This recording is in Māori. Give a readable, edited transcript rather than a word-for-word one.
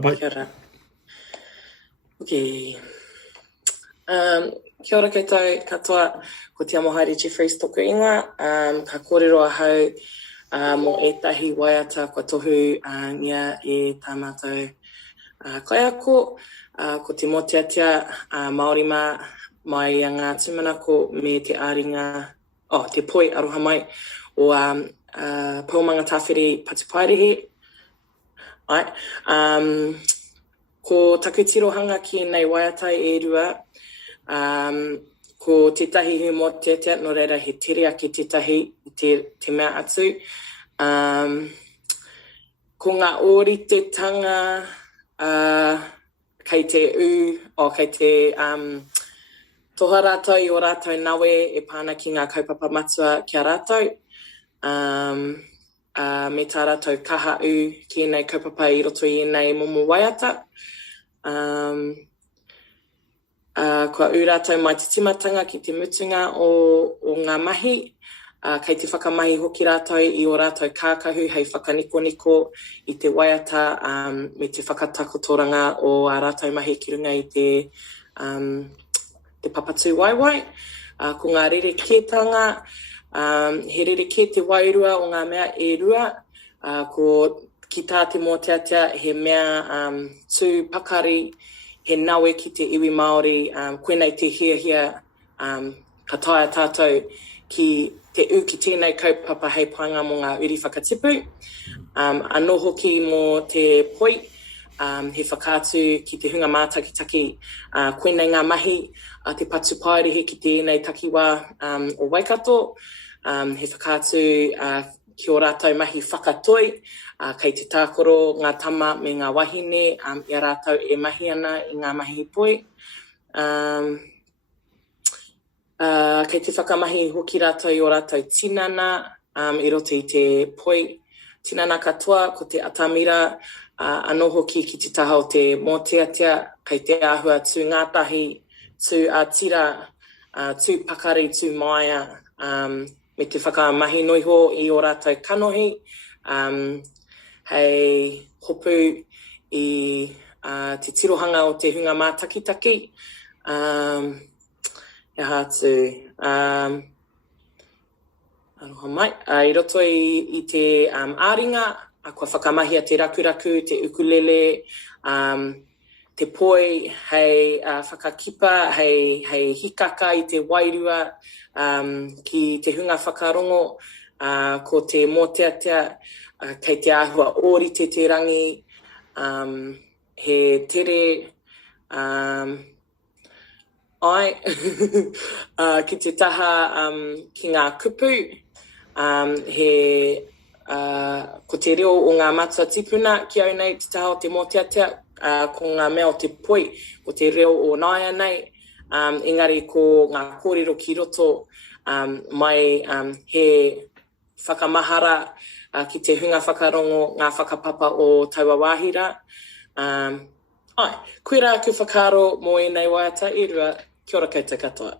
Kia ora. Okay. Kia ora katoa, ko te Amohaere Jeffreys toku ingoa. Ka kōrero a hau mo etahi waiata kua tohu ngia e tā mātou kaiako, ko te motiatia Māori mai a ngā tūmanako me te āringa, te poi aroha mai o Paumanga Tāwhiri Patupaerehe. Ko taku tirohanga ki nei waiata e rua, ko tētahi hu mo te no reira he tere ake tētahi te mea atu. Ko ngā ōrititanga kei te kei te toha rātou i o rātou nawe e pāna ki ngā kaupapa matua kia rātou. Me tā rātou kaha ki nei kaupapa i roto i nei momo waiata. Kua rātou mai te timatanga ki te mutunga o ngā mahi. Kei te whakamahi hoki rātou i o rātou kākahu hei whakaniko i te waiata me te whakatakotoranga o a rātou mahi ki runga i te papatū waiwai. Ko ngā rerekētanga, he rereke te wairua o ngā mea e rua, ko ki tā te motiatia he mea tū pakari, he nawe ki te iwi Māori, koenei te hia ka taia tātou ki te ki tēnei kaupapa hei painga mo ngā uri whakatipu. Anō hoki mō te poi, he whakātu ki te hunga mātakitaki, koenei ngā mahi, te Patupaerehe ki tēnei takiwā o Waikato, he whakātu ki o rātou mahi whakatoi, kei te tākoro, ngā tama me ngā wahine, i a rātou e mahi ana i ngā mahi poi. Kei te whakamahi hoki rātou i o rātou tinana, i roto i te poi. Tinana katoa, ko te atamira, anō hoki ki te taha o te motiatia, kei te āhua tū ngātahi, tū ātira, tū pakari, tū maia, me te whakamahi noiho i o rātou kanohi, hei hopu i te tirohanga o te hunga mātakitaki. Ia hātu. Aroha mai. I roto i te āringa, kua whakamahia te rakuraku, te ukulele, te poi, hei whakakipa, hei hikaka i te wairua, ki te hunga whakarongo, ko te motiatia, kei te āhua ōrite te rangi, he tere, ki te taha ki ngā kupu, ko te reo o ngā matua tipuna ki au nei te taha o te motiatia, ko ngā mea o te poi, ko te reo o naia nei, engari ko ngā kōrero ki roto mai he whakamahara ki te hunga whakarongo, ngā whakapapa o taua wāhira. Koe rā ku whakaro mō e nei waiata e rua, kia ora koutou katoa.